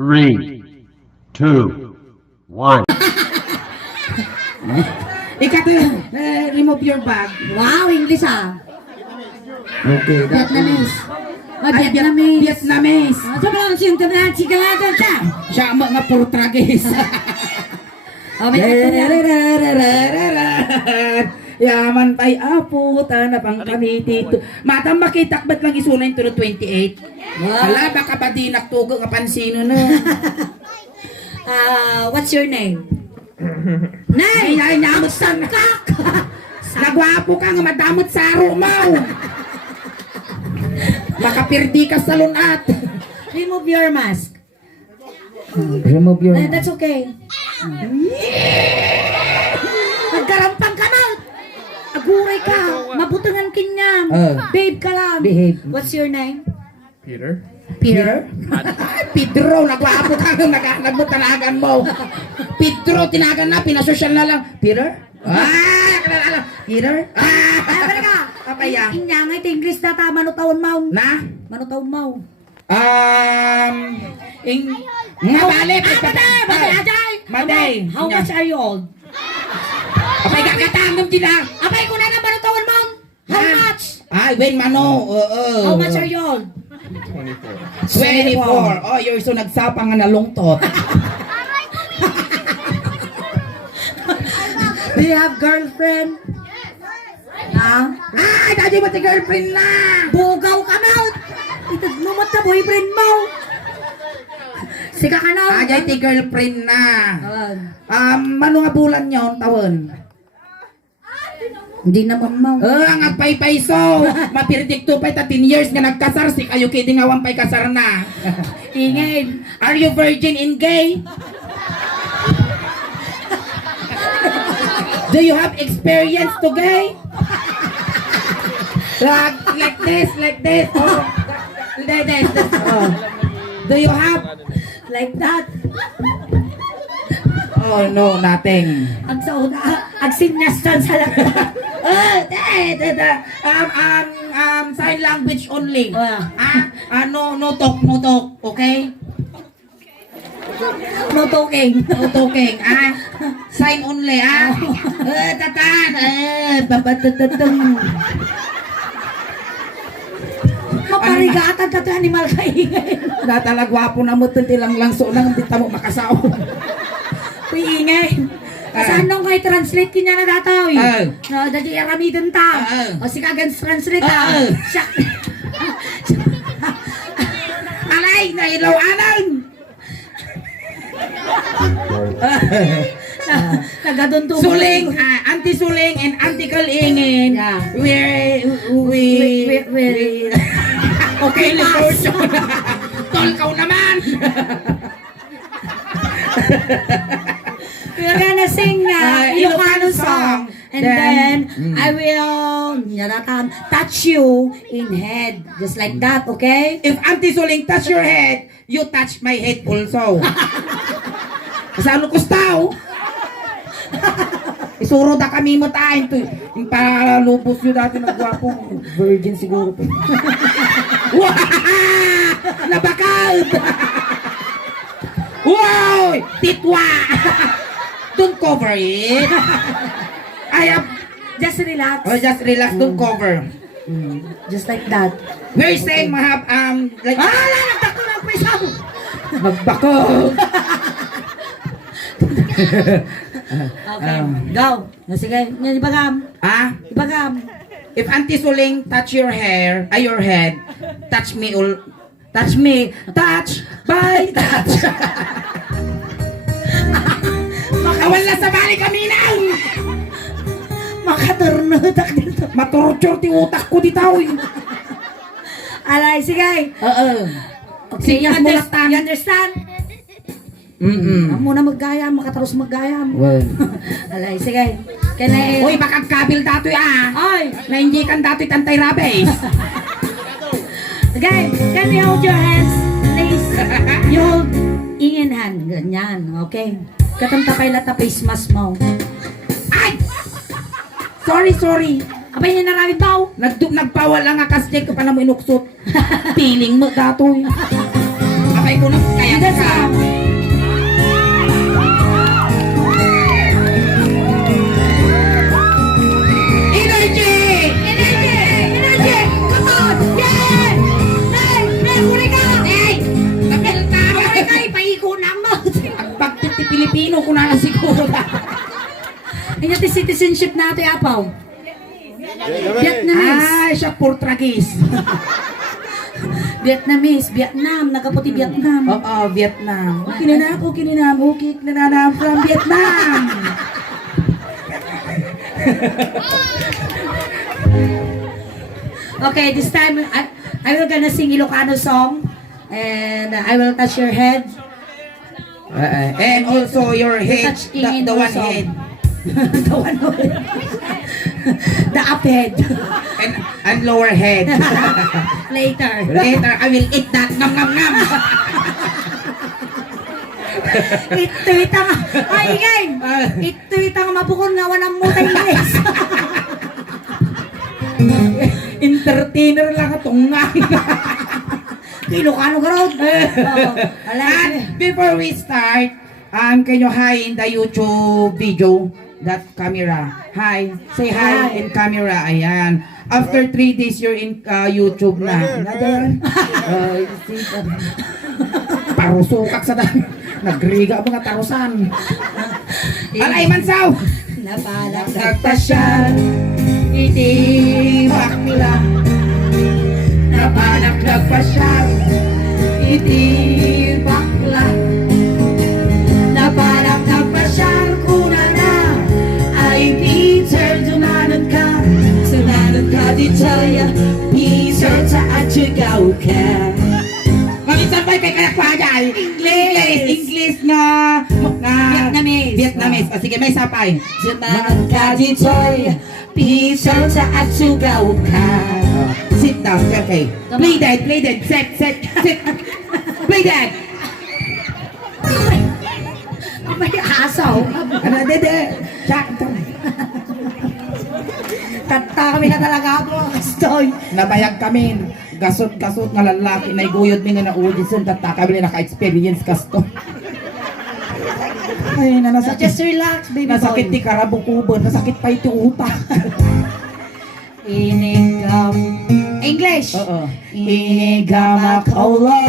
3, 2, 1. Ikato, remove your bag. Wow, English ah. Okay, Vietnamese. Oh, Ay, Vietnamese. Vietnamese. Coba lang sinta na chika natin siya. Siya mga Portugese. Oh, may Yaman tay apo, tanapang kami dito. Matang makitakbat lang isunan to 28. Hala, baka ba di naktugo ka pansino na. What's your name? Nay, ay namot sangkak. Nagwapo ka nga madamot sa aro mo. Makapirdi ka sa lunat. Remove your mask. Remove your That's okay. Nagkarampang ka na. Aguray ka. Mabutangan kinyam. Babe ka lang. Behave. What's your name? Peter? Peter? Pedro, nagwapo ka nga nagbutanagan mo. Pedro, tinagan na, pinasosyal na lang. Peter? Kalala. Peter? Ay, ka. Papaya. Inyangay, English na ta. Manutawon mau. Na? Manutawon mau. Nga balik. Maday. How much are you old? Apay kakatangom sila. Apay ko na manutawon mau. How much? Ay, wait, mano. How much are you old? 24. Oh, you're so nagsapang nga nalungtot. Do you have girlfriend? Ha? Ay, dati mo si girlfriend na. Bugaw ka na! Itagnumat sa boyfriend mo! Sika ka na! Ay, ti girlfriend na. Awan. Mano nga bulan yon tawon? Hindi naman mo. Ang agpay-payso. Mapirdik to pa 13 years nga nagkasar si kayo kidi nga wampay kasar na. Ingay. Are you virgin in gay? Do you have experience to gay? Like this. Oh. Like this. Oh. Do you have? Like that. Oh no, nothing. Ang sauna. Ang sinyastan sa lang. Sign language only. Oh. No talk, okay? No talking. No talking, sign only, tatan, babatatatung. Maparigatan ka to animal ka ingay. Natalagwapo na mo tilang langso lang, hindi mo makasaw. Uy, ingay. Saan nung kayo translate kinya na datoy? Dati aramidan ta. O si kagan translate ta. Siya. Alay, nailawanan. Nagadon to. Suling, anti-suling and anti-kalingin. Yeah. We okay, Liportion. Tolkaw naman. We're gonna sing Ilocano song. And then I will touch you in head. Just like that, okay? If Auntie Suling touch your head, you touch my head also. Kasano kustaw? Isuro da kami mo tayo. Yung palubos nyo dati ng gwapo. Virgin siguro. Wow! Nabakal! Wow! Titwa! Don't cover it. I have... Just relax. just relax. Don't cover. Just like that. We're saying mahab... like... Nagtakto na ang pisaw! Magbako! Okay, go. Sige, ibagam. Ibagam. If Auntie Suling touch your hair, your head, touch me touch by touch. Wala sa bali kami nang. Makaturnutak dito. Matorture ti utak ko ditaw. Alay, sige. Okay, you understand? Ang muna maggayam, makataros maggayam. Well. Alay, sige. Kaya Uy, makagkabil datoy Ay! Nainji kan datoy tantay rabes. Okay, can you hold your hands, please? You hold in hand. Ganyan, okay? Katantapay lata face mask mo. Ay! Sorry. Abay niya naraming tao. Nagpawal lang akas ko pa na mo inuksot. Piling mo datoy. Apay sabay ko na kaya The ka. song. Energy! Energy! Come on! Yeah! Hey! Hey! Huli ka! Hey! Kapil ka! Huli ka! Ipaiko na mo! Ang pagtiti Pilipino ko na siguro. Ano yung citizenship natin, Apaw? Vietnamese. Ay, siya Portuguese. Vietnamese. Vietnam. Nakaputi Vietnam. Oo, Vietnam. Okay na from Vietnam. Okay, this time I will gonna sing Ilocano song and I will touch your head. And also your head, Touch in the one also. head. The one the up head. And lower head. Later. Later, I will eat that. Ngam, ngam, ngam. Ito itang ay again. Ito itang mapukon nga walang mo tayo Ingles. Entertainer lang itong nga. Ilocano ka ron. And before we start, can you hi in the YouTube video? That camera. Hi. Say hi Hi. in camera. Ayan. After 3 days, you're in YouTube na. Parusukak sa dami. Nagriga mga tarusan. Alay mansaw! Napalak Nagpasyal, hindi bakla. Napanak nagpasyal, hindi bakla. Napanak nagpasyal, kuna na ay Peter, dumanod ka. Sumanod ka dito, Peter, sa atsugaw ka. Mamisan pa kay kaya kwa dyan. English nga. Vietnamese. Vietnamese. O sige, may sapay. Sumanod ka dito, Peter, sa atsugaw ka. Sit down, okay. Play that. Sit. Play that. may asaw. Ano, dede. Sakto. Kanta kami na talaga po. Kastoy. Nabayag kami. Gasot nga lalaki na iguyod mi nga na audition tatta kami na naka-experience kasto. Ay, na nasakit. Just relax, baby Nasakit boy. ti karabukuban, nasakit pa iti utak. Inigam. English. Oo. Inigamak hello.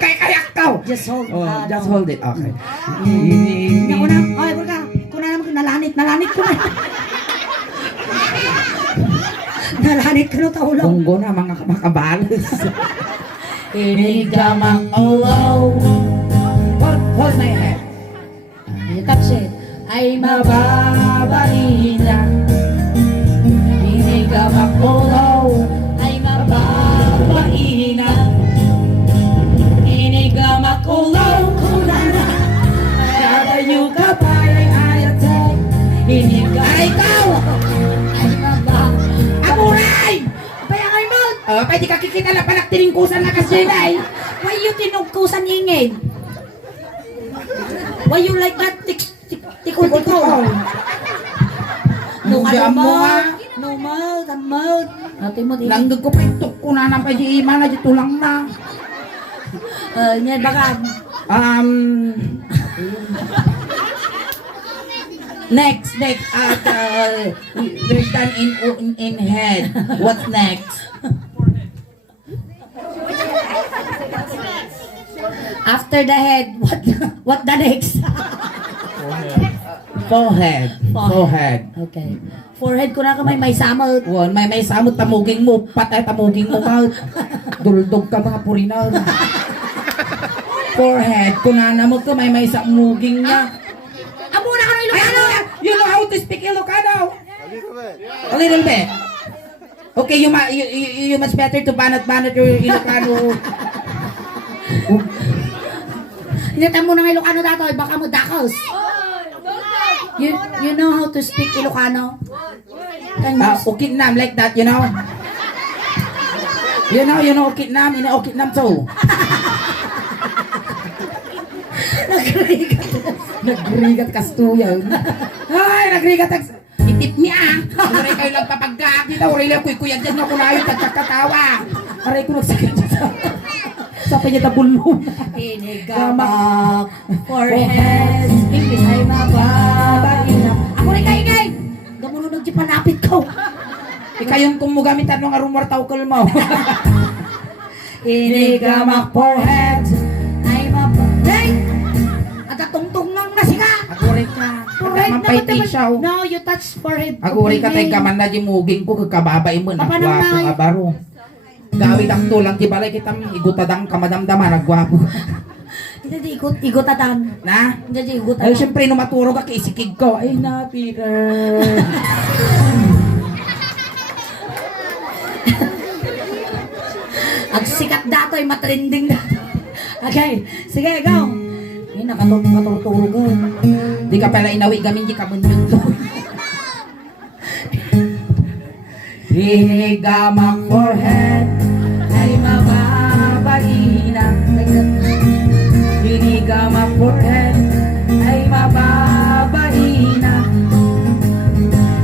Kay kayak tao. Just hold. Oh, no. just hold it. Okay. Nauna. Ay, kuna naman. Nalanit ko na. Nalanit ko na taulo. Bunggo na mga makabalas. Inigamak hello. Hold my head. You touch it. Ay Mababain lang. Inigamak hello. Ay mababain na. Inigamak hello. Kuna na. Kadayo ka pa ay ayatay. Inigamak. Ay, ikaw! Ay mababain. Amuray! Kaya kay Maud. Pwede ka kikita na panak tiningkusan na kasi na eh. Why you tinugkusan ingin? Why you like that tikol-tikol? No ka Diyan mo nga. No Maud. Maud. Ate mo din. Langgag ko pa itok ko na nang pwede ima na dito lang na. Yan baka. Next. We're done in head. What's next? After the head, what the next? Forehead. Okay. Forehead ko na kamay may samot. Wan, may samot tamuging mo, patay tamuging mo ka. Duldog ka mga purinaw. Forehead, kunana mo ka may samuging na. Amo na kami Ilocano. You know how to speak Ilocano? A little bit. Okay, you much better to banat your Ilocano. Hinatan mo ng Ilocano datoy, baka mo dakos. You know how to speak Ilocano? Can you Ukitnam like that, you know? You know Ukitnam, Ukitnam so. Nagrigat kastuyan. Ay, nagrigat itip mi ah. Uri kayo lang papaggaak dito. Uri lang kuy-kuya dyan na kulayo pagkakatawa. aray ko nagsakit sa panyadabulong. Inigamak forehead. English ay mababaina. Ako rin kaingay. Gamunod di panapit ko. Ikayon kung mo gamitan ng arumor tawkal mo. Inigamak forehead. Ay mababaina. Agatungtong nang nasika. Aguri ka. Forehead na Mampay tisyaw. No, you touch forehead. Aguri ka tayo kaman na jimuging ko kagkababay mo. Papanam Nagwapo na. nga baro. Gawid ang tulang di balay kitang igutadang kamadamdaman. Nagwapo. Hindi di igutadan. Na? Hindi di Ay, igutadan. siyempre, numaturo ka kaisikig ko. Ay, na, Peter. Ang sikat dato ay matrending na. Okay, sige, go. Ay, nakaturturo ko. Di ka pala inawi gamin di ka munmin to. Hinigamak forehead ay mababaina. Hinigamak forehead ay mababaina.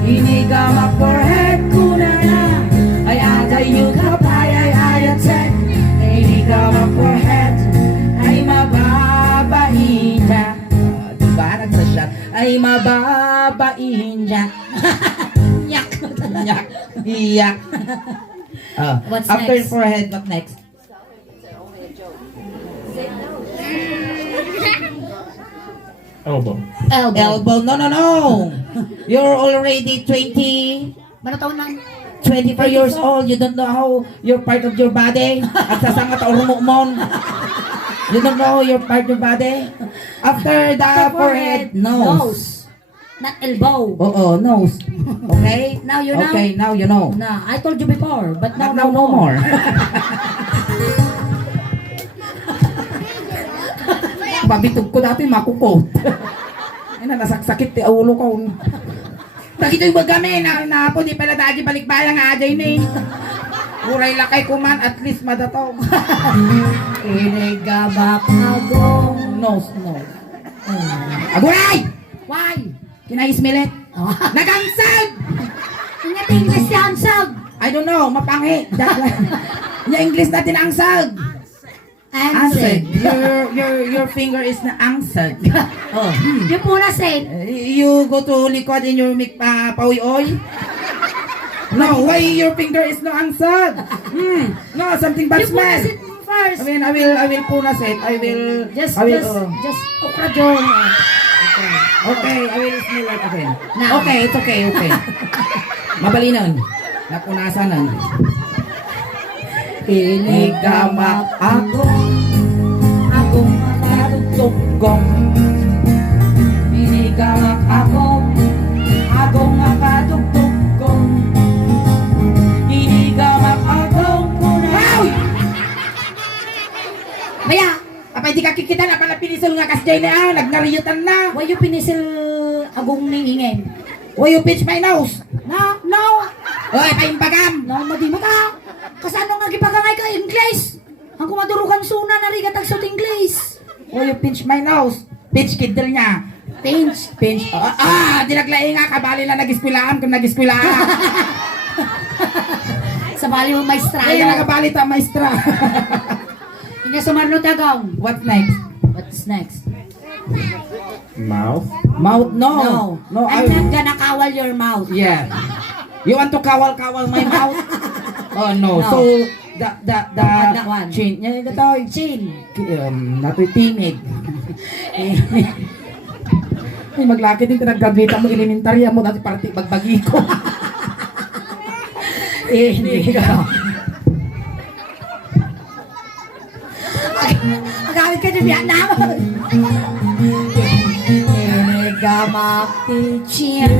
Hinigamak forehead kuna na ay agay yung kapay ay ayatek. Hinigamak forehead ay mababaina. Diba nagsashot? Ay mababaina. Nyak. Iyak. Iyak. What's After next? forehead, what next? Elbow. Elbow. Elbow. No, no, no. You're already 20, Mana taon nang 24 years old. You don't know how your part of your body. At sasangat o rumukmon. You don't know your part of your body. After the forehead, nose. Nose. Not elbow. Oo, nose. Okay? Now you know. Okay, now you know. Nah, I told you before, but now Now no more. Babitog ko dati makukot. Ay na, nasaksakit ti ulo ko. Nakita yung bagami na po di pala dagi balikbayang ajay ni. Uray lakay ko man, at least madatong. Inigamak agong. Nose. Aguray! Why? Kinaismilit. Oh. Nagangsag! Ingat English yan, sag. I don't know, mapangi. Yung English natin angsag. Ansag. Your finger is na angsag. Oh. Yung puna said. You go to likod in your pawi-oy? No, why your finger is no angsag? No, something bad Yung puna smell. said first. I will punas it. I will, Just okradyon. okay, I will smell it again. Now. Okay, it's okay. Mabalinan. Napunasanan. Inigamak akong makatugtugong. Inigamak akong makatugtugong. Inigamak akong kunay. Baya, Apay di ka kikita na pala pinisul nga kasjay na nagnariyutan na. why you pinisil agong ningingen? Why you pinch my nose? No. Oy, paimpagam. No, madi mo ka. Kasano nga gipagangay ka English? Ang kumadurukan suna na rigat ang sut English. Why you pinch my nose? Pinch kidel niya. Pinch. Dinaglaing nga, kabali na nag-iskwilaan kung nag-iskwilaan. Sa bali mo maestra. Kaya nakabali ta, maestra. Inya sumarno tagaw. What's next? What's next? Mouth. Mouth, no. I'm not gonna kawal your mouth. Yeah. You want to kawal-kawal my mouth? Oh, no. No. So, the That one. chin. Yan, ito. Chin. Nato'y timig. Ay, maglaki din ka nag-graduate mo, elementarya mo, dati parati bagbagi ko. Hindi ka. Agawin ka ng Vietnam. Inigamak ti chin.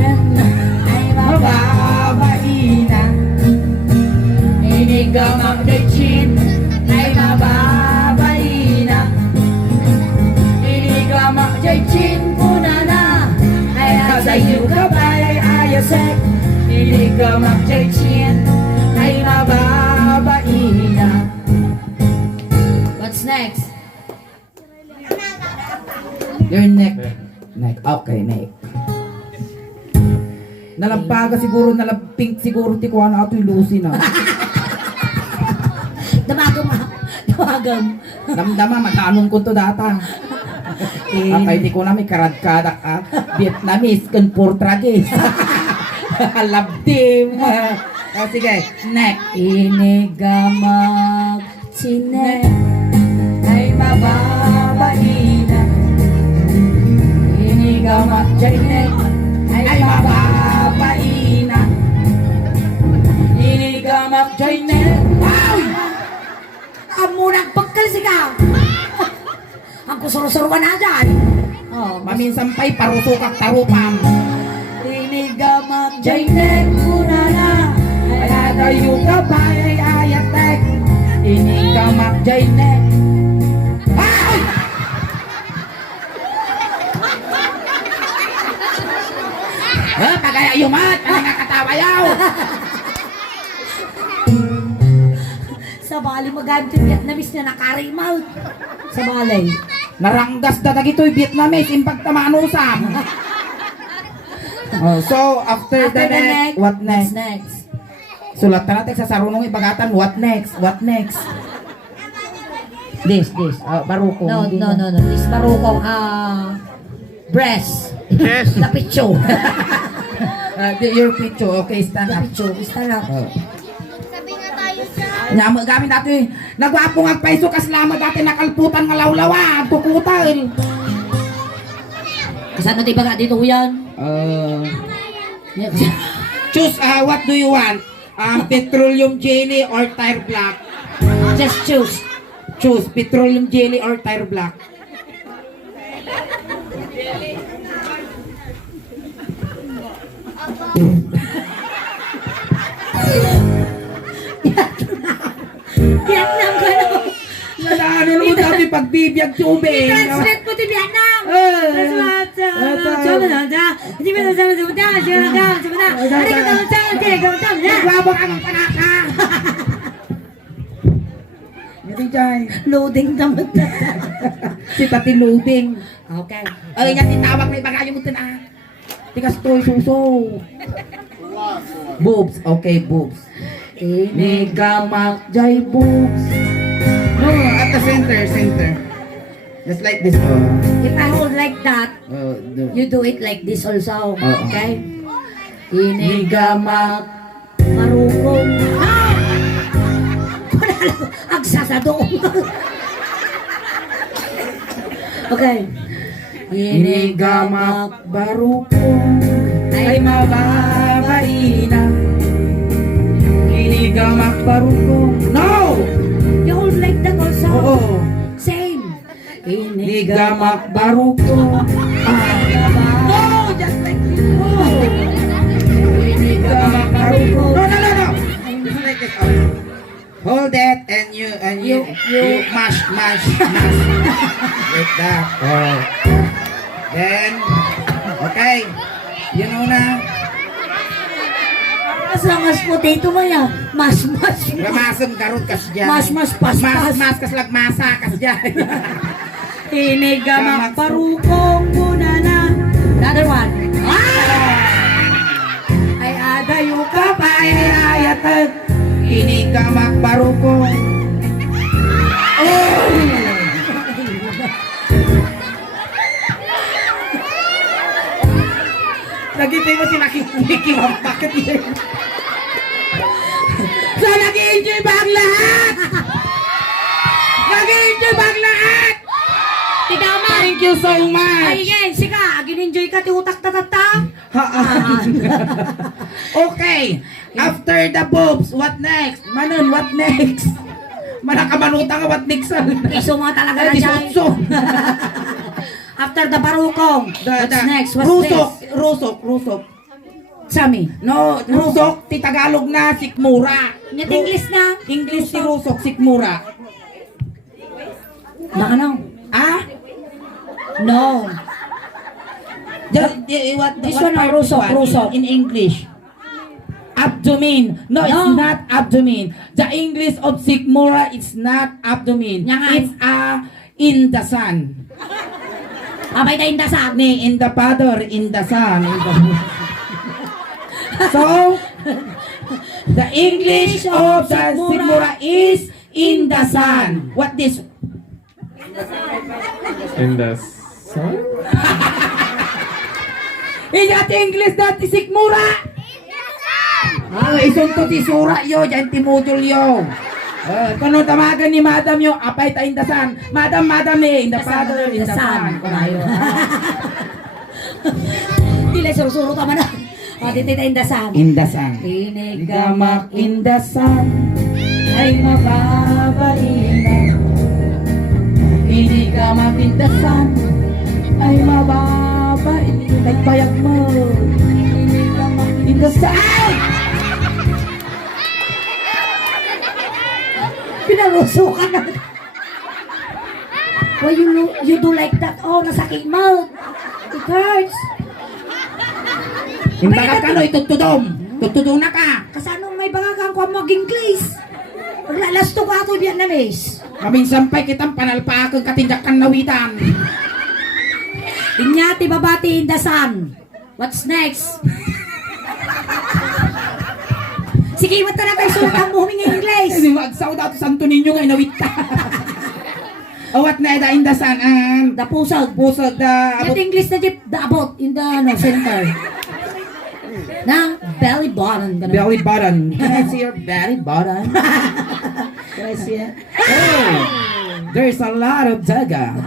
Ay Mababaina. Inigamak ti chin. Ay mababaina. Inigamak ti chin. Puna na. Ay asayo ka ba ay ayasek. Inigamak ti chin. Ay mababaina. What's next? Your neck. Neck. Okay, neck. Nalampaga siguro, nalamping siguro ti kuha na ito yung Lucy na. Tawagan. Damdama, magkanong ko to data. Kapay di ko na may karad-kadak Vietnamese kan Portuguese. Love team. Sige, next. Inigamag sine ay mababain na. Inigamag sine ay mababain na. Inigamag sine. Ay! Amunang pagkalsika. Ang kusuro-suruan na dyan. Oh, Maminsan pa'y parusukak tarupam. inigamag sine kuna na. Kaya tayo ka ba ay ayatek. Inigamak jay ne. Ay! Pagaya yumat, ano nga katawa yaw? Sa bali magamit yung Vietnamese na nakarimaw. Sa balay. Naranggas na dagito'y Vietnamese, impag tamanusam. So, after the next, what What's next? next? Sulat na natin sa sarunong ibagatan, what next? What next? This, baruko. No. Hindi This marukong, breast. Yes. Lapicho. Your picture, okay, stand up. Lapicho. Stand up. Nyama gamit dati, nagwapo nga paiso kaslama dati nakalputan nga lawlawa, kukutal. Kasano di ba nga dito yan? Choose, what do you want? Petroleum jelly or tire black? Just choose. Choose petroleum jelly or tire black. Vietnam ka na. Ano naman dati pagbibiyag tubig? Translate mo to Vietnam. Nagbabang ang panaka. Hindi dyan. Loading naman. Si pati loading. Okay. Ay, yan itawag na ibagayo mo tin ah. Tikas to'y suso. Boobs. Okay, boobs. Inigamak jay boobs. No, at the center. Just like this. If I hold like that, Do. you do it like this also. Oo. Okay? Inigamak. Marunong. Ah! Agsasadoon. Okay. Inigamak baruko ay mababaina. Inigamak baruko. No! You hold like that also. Oo. Same. Inigamak baruko. No! Just like this. Inigamak baruko. No. Just like this. Hold that and you mash. Like that. Then, okay. You know na. As long as potato mo yan. Mas. Lamasam karot kas dyan. Mas, pas. Mas kas lagmasa kas dyan. Inigamak parukong muna na. Another one. Ay adayo ka pa. Ayayayatag. Inigamak baruko. Nagintay mo si Makikiki. Bakit yun? So, nag-i-enjoy ba ang lahat? Nag-i-enjoy ba ang lahat? Tidama. Thank you so much. Ay, yes, sika. Gin-enjoy ka, ti utak tatata. Okay. After the boobs, what next? Manon, what next? Manakamanuta ka, what next? Iso mga talaga na dyan. Disutso. After the parukong. What's next? What's Rusok. Sami. No, Rusok, ti Tagalog na, sikmura. Nyat English na. English si Rusok, sikmura. Baka no. Ah? No. This one part Rusok, is what? Rusok. In English. Abdomen. No, it's No. not abdomen. The English of sikmura, it's not abdomen. Yan nga. It's in the sun. Abay tayo indasak. Ni in the father, in the son. So, the English of the sikmura is In the sun. What this? In the sun? Ijati English dati sikmura. Isun to si Sura yo, dyan timudol yo. Kano tamagan ni Madam yo, apay ta in the sun. Madam, in the father, in the sun. Kunayo. Tila surusuro tama na. O, dito in the sun. In the sun. Inigamak In the sun ay mababaingan. Inigamak in the sun ay mababaingan. Nagbayag mo. Inigamak in the sun. Pinaruso ka na. Why you do like that? Oh, nasakit mo. It hurts. Imbagat ka no, itutudom. Tutudom na ka. Kasano may bangagang ko mag-English? Lalasto ka ito Vietnamese. Kaming sampay kitang panalpa kang katinggakan nawitan. Inyati babati in the sun. What's next? Sige, mata na kayo sulat mo humingi English. Kasi magsaw dato Santo Niño ngay nawit ka. Awat na ida in the sun and The pusag. pusod da At English na jeep, the about in the center. Nang belly button. Ganun. belly button. Can I see your belly button? Can I see it? Oh, there's a lot of daga.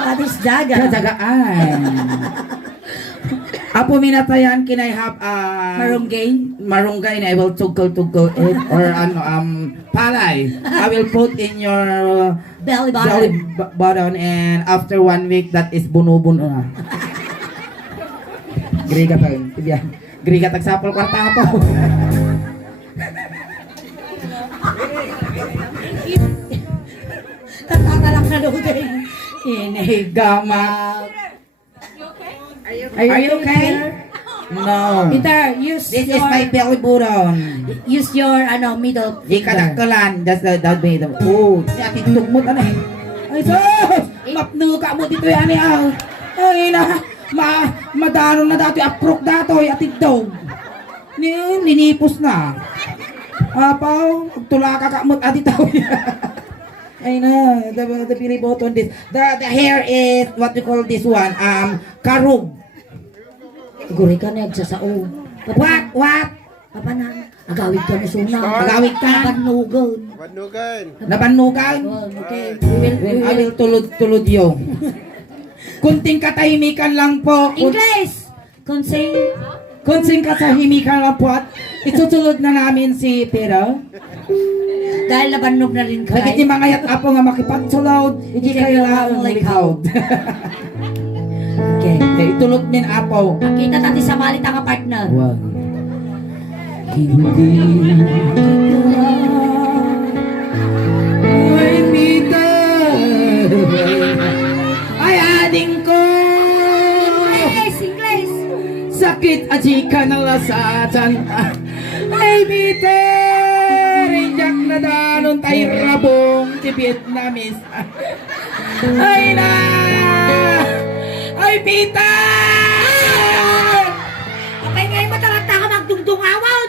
What is daga? Dagaan. Apo minatayan can I have marunggay na I will tugol it or palay. I will put in your Belly belly button. button and after 1 week that is bunubuno na. Griga pa yun. Griga tagsapol kwarta po. Tatatalak na daw din. Inigama. Are you okay? No. Peter, use This your, is my belly button. use your middle Di kadakalan. That's the made of. Oh, natitog mo na eh. Ay, sus! Mapno ka mo dito yan eh. Ay, na. Madano na dati. Aprok dato. Atid daw. Ninipos na. Apaw. Tula ka kamot ati daw. Ay na. The belly button this. The hair is what we call this one. Karug. Guri ka na nagsasao. What? Papa na. Agawid ka na suna. Agawid ka? Panugon. Nabanugan? Okay. I will tulod yo. Kunting katahimikan lang po. English! Consing. Kunting katahimikan lang po at itutulod na namin si Pero. Dahil nabanog na rin Bakit kayo. yung mga yat apo nga makipagtulod, hindi kayo lang likod. Okay. Itulod min apo. Kita natin sa malit ang partner. Wow. Hindi ay Peter ay ading ko English! sakit at chika ng lasatan ay Peter injak na danon tayo rabong ti Vietnamese ay na ay Peter Okay ngayon matalagta ka magdungdungawan.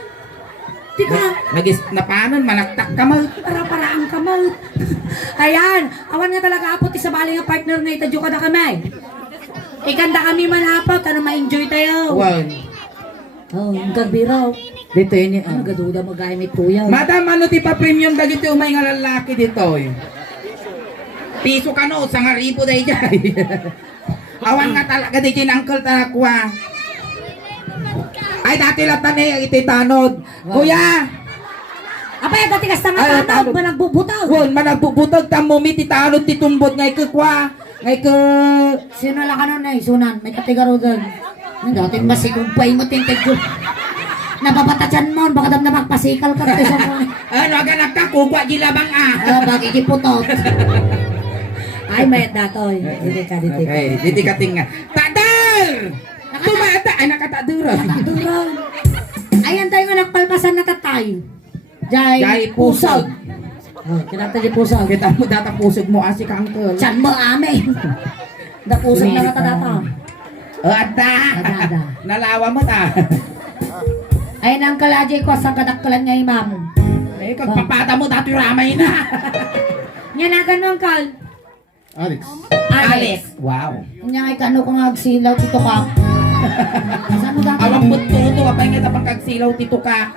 Di ka, napanon manaktak ka mo para-paraan ka mo. Ayan, awan nga talaga apot sa bali nga partner na itadyo ka na kami. Ikanda kami man apot, ano ma-enjoy tayo. wow Oh, ang gagbiraw. dito yun Ano gaduda mag-gamit kuya. Madam, ano ti pa premium dagiti umay nga lalaki dito eh. Piso ka no, 1,000 dahi dyan. Awan nga talaga di uncle talakwa. Ay, dati latan eh, iti tanod. Kuya! Apay, dati kas tanga Ay, tanong, tanong. managbubutaw. Won, managbubutag tamumi ti tanod ti tumbot ngay kukwa. Ngay ke... Sino lang ka nun eh, sunan, may katigaro doon. Nang dating masikumpay mo tingkad ko. Nababatachan mo, baka dam napagpasikal ka tayo sa mga. Ano, aganak ka, kukwa gilabang ah. Bagigiputot. Ay, mayat datoy. Dito ka, dito ka. Okay, diti ka tinga. Tadar! Tumata! Ay, nakatadura. Durang. Ayan tayo nga nagpalpasan na tatay. Jai pusag. Oh, kinata di pusag. Kita mo data pusog mo asi ka uncle. Chan mo ame. Da pusag na kata data. Ada. Ada. Nalawa mo ta. Ayan ang kalajay ko sa kadakkalan nga imam. Ay, kagpapata mo dati ramay na. Nyanagan mo, Uncle. Alex. Alex. Wow. Nya ay kano ko nga agsilaw dito ka. Saan mo dati? Awang puto to, apay nga tapang kagsilaw tito ka.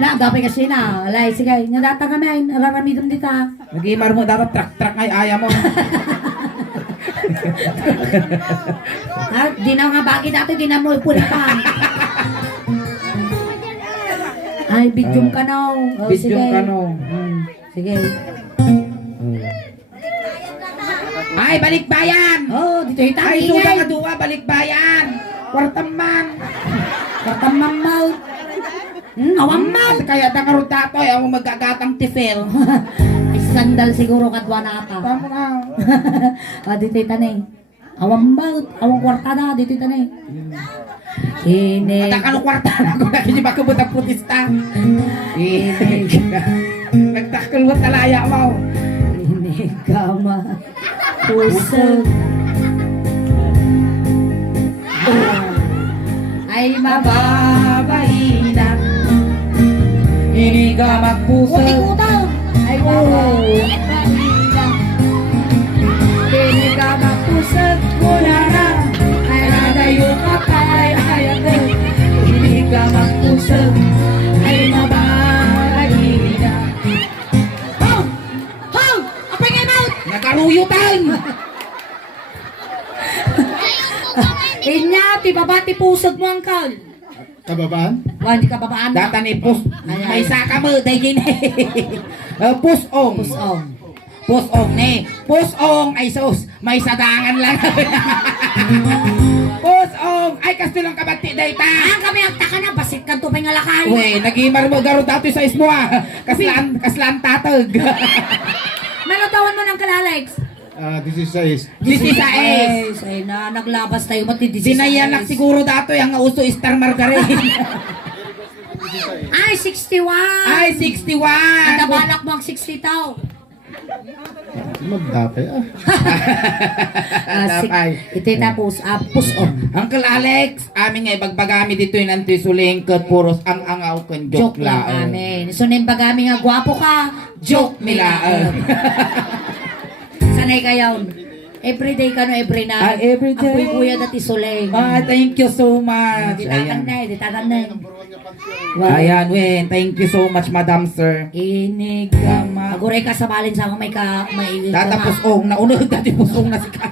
Na, dapay kasi na. Alay, sige. Nya data kami ay nararamidom dito ha. Nag-imar mo dapat truck ay aya mo. Ha? Di na nga bagi dati, di na mo pulitan. Ay, bidyong ka na. Oh, Bidyong sige. ka no. Sige. Ay, balikbayan! Oh, dito hitang Ay, suga ingay. nga duwa, balikbayan! Kwartaman! Kartang mamaw. Awang mau. Kaya takarot dato, ay ako magagatang tifel. Ay, sandal siguro kadwa na ata. Tama na. Ah, dito itanay. Awang mau. Awang kwarta na. Dito itanay. Inig. At akano kwarta na ako na kinibakabot ang putista. Nagtakalwat talaya mo. Inig kama. Pusag. Ay, mababaina. Iniga magpuso. Utang-utang. Ay, mababaina. Inig kama. Pusag. Kunara. Ay, nadayo ka kay ayagay. Inig kama. Pusag. Ay, mababaina. Hong! Hong! Apay nga maut! Nakaruyutan. Inya, ti babati pusag mo, Uncle. Kababaan? Wala ka babaan na. Data ni pus. Ay, May ay. saka mo, day gini. Pusong. Pusong. Pusong ne. Pusong ay sus. May sadangan lang. Pusong ay kasto lang kabati day ta. Ang kami ang taka na, basit ka to pa nga lakay. Uy, nag-imar mo garo dato sa ismo ah. Kaslan tatag. Malutawan mo ng Alex. This is size. This is a S. Ay na, naglabas tayo, matindi. Sinayanak siguro dato yung uso Star Margarine. Ay, 61. Ay, 61. Ang balak mo ang 60 tao. Magdapay Tapay. Ito tapos, pusong. Uncle Alex, amin nga ibagbagami dito yung antisuling kat puros ang angaw kan Joke joke lang lang. amin. So, nimbagami nga, gwapo ka. Joke nila. Sanay kayo. Everyday ka no, every na. Everyday. Ako'y kuya dati suleng. Thank you so much. Ditakan na, ditakan na. Ayan, Wen. Thank you so much, Madam Sir. Inigama. Aguray ka sa balin sa may Tatapos naunod dati pusong na si ka.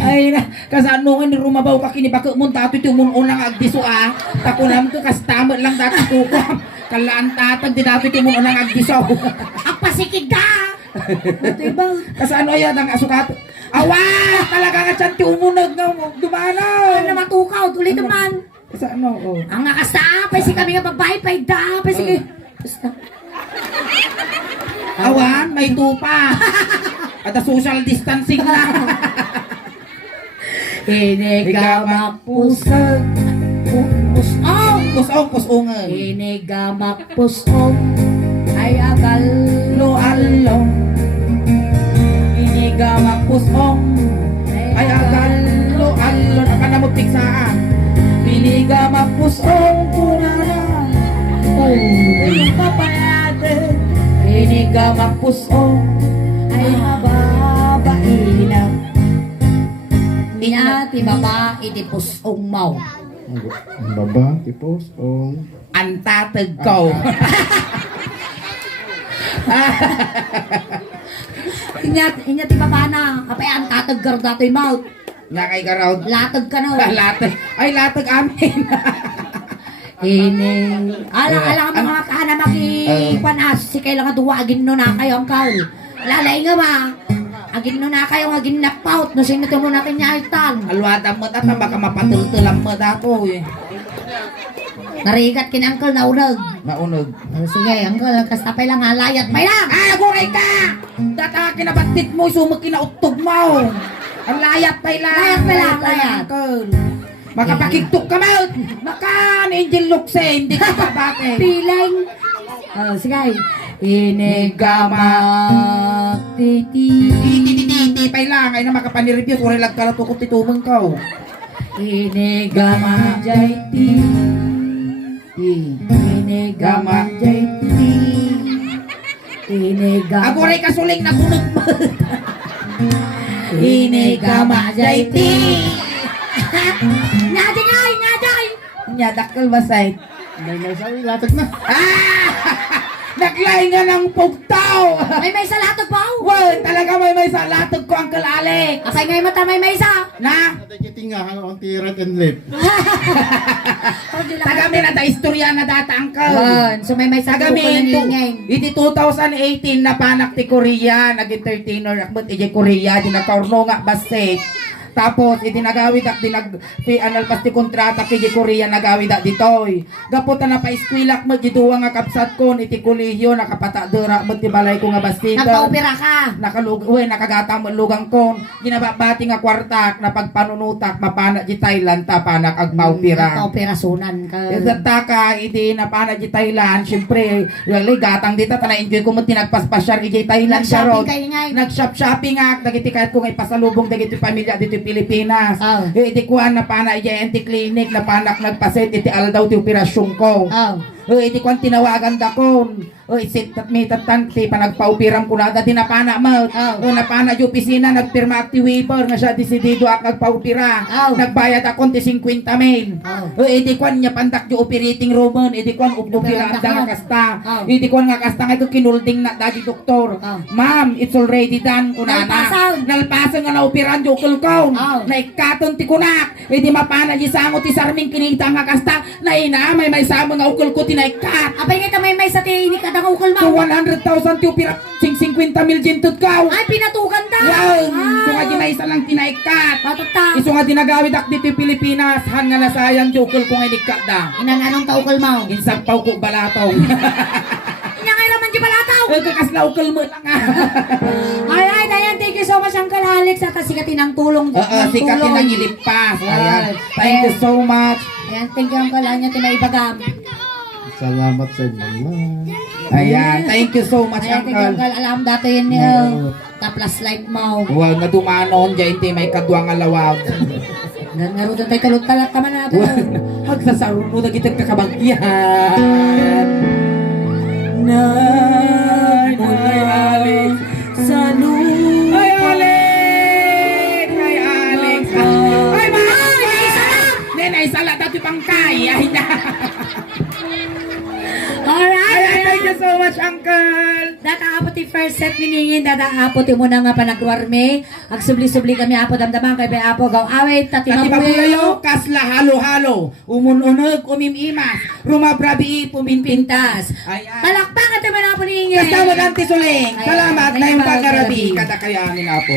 Ay na, kasano nga ni rumabaw ka kinibaka mo tato ito mo unang agdiso ah. Takulam ko kastamot lang dati kuko. Kalaan tatag di dati ito mo unang agdiso. ang pasikid ka! Ito iba. Kasano ayan ang asukat. Awa! Talaga nga tiyan ti umunag na dumanaw. Ano matukaw, tuloy naman. Kasano? Oh. Ang nakasta, pa si kami nga babae, pa ida, pa sige. Basta. Awan, may tupa. At social distancing na. Inigamak pusong. Pusong. Pusong. Inigamak pusong. Ay akal. Lo-along. Inigamak pusong. Ay agalo nakanamupig saan. Inigamak pusong kunana. Ay papayate. Inigamak pusong. Ay mababaina. Minati baba, iti pusong mau. Ang baba, tipos, Antatag ko. Inya ti baba na, apay ang tataggar dato'y mau. Nakay garaw. Latag ka na. Latag. Ay, latag amin. Alang mga kana makipanas, si kailangan duwagin no na kayo ang kaul. Lalay nga ba? Agin no na kayo, agin na paut, no sinuto mo natin niya itan. Alwada mo tata, baka mapatultulang mo dato eh. Narigat kin uncle na unag. Naunog. Oh, sige, uncle, kastapay lang halayat. May lang! Ay, aguray ka! Data kinabatit mo, sumag kinautog mo. Ang layat pa Layat pa lang, layat. Makapakigtok ka mo. Makan, Angel Luxe, hindi ka papake. Piling. Oh, sige. Inigamak titi. Titititipay lang, ay na makapanireview, kung rilag ka na tukot titumang ka. Inigamak jaiti. Inigamak jaiti. Iniga. Aguray ka suling nagunod mo. Iniga majay ti. Nyajay, nyajay. Nyadakal basay. May sabi, latag na. Naglay nga ng pugtaw. May sa latog pa. Well, talaga may sa latog ko, Uncle Alex. Apay ngay mata may isa. Na, Natakiting nga, ang right and left. tagami na ta istorya na data, Uncle. So may sa Tagami ko na ito, ningay. iti 2018 na panak ti Korea, naging 13 or akbot iti Korea, di nakaurno nga basit. Tapos iti nagawid ak dinag analpas ti kontrata kay Korea nagawid ak ditoy. Gapot na pa eskwelak mo giduwa nga kapsat kon iti kolehiyo nakapatadera mo ti balay ko nga basita. Nagpaopera ka. Nakagata mo lugang kon ginababati nga kwartak na pagpanunutak mapana di Thailand ta panak ag maupira. Nagpaopera sunan ka. Taka iti napana di Thailand, syempre, yung gatang dito ta na-enjoy ko mo tinagpaspasyar iti Thailand Nag-shopping karon. kayo ngay. Nag-shopping ak dagiti kahit kung ipasalubong dagiti pamilya dito Pilipinas. Oh. Iti kuan na pana iti clinic na panak nagpaset iti aldaw ti operasyon ko. Oh. Iti kuan tinawagan dakon. Isit mi tatan ti panagpaupiram ko na dati napana mo. Napana di opisina nagpirma ak ti waiver nga siya desidido ak nagpaupira. Nagbayad akon ti 50,000. Iti kuan nya pandak di operating room iti kuan upupira ang nga kasta. Iti kuan nga kasta nga ito kinulding na dati doktor. Ma'am, it's already done kunana. Nalpasan nga naupiran di ukol ko. Naikaton ti kunak. Iti mapana di samo ti sarming kinita nga kasta. Naina may samo nga ukol ko tinaikat. Apay nga may sa tinik ka ng ukol So mo. 100,000 ti upira 50,000 jintot ka. Ay, pinatukan ka. Yan! Iso nga di na isa lang tinaikat. Matata. Iso nga dinagawid ak dito Pilipinas. Han nga nasayang di ukol ko nga inikkat da. Inanganong taukol mo. Insag paw ko balatong. Inyangay naman di balataw. Kakas na ukol mo lang nga. Alright, ayan, thank you so much, Uncle Alex, at sikatin ang tulong. Sikatin ang ilipas. Ayan. Thank you so much. Ayan, thank you, Uncle Anya, tinaibagam. Salamat sa inyo. Ayan. Thank you so much, Ayan, thank you, Uncle. Uncle. Alam dato yun, taplas light mo. Wow, nga dumanon dyan ti may kadwa nga lawag. Naruto tayo tulog-talat ka man natin. Hagsasarunod na kitang kakabagyan. Nay, Alex, sa lupa. Ay, Alex! Ay, Alex! Ay, mahal! Nenay, salat at ipangkay. Ay, na. Alright, Ay, thank you so much, Uncle. data apot ti first set miningin, data apot ti muna nga panagwarme. Ag subli-subli kami apot damdaman kay apo gaw awit tati Tati mabuyo. mabulayo, kasla halo-halo. Umununog, umimimas. Rumabrabi, puminpintas. Ayan. Palakpakan ti mga puningin. Kasama ganti suling. Ayan. Salamat na Thank yung you, pagkarabi. Pagkarabi. Kada kayanin na po.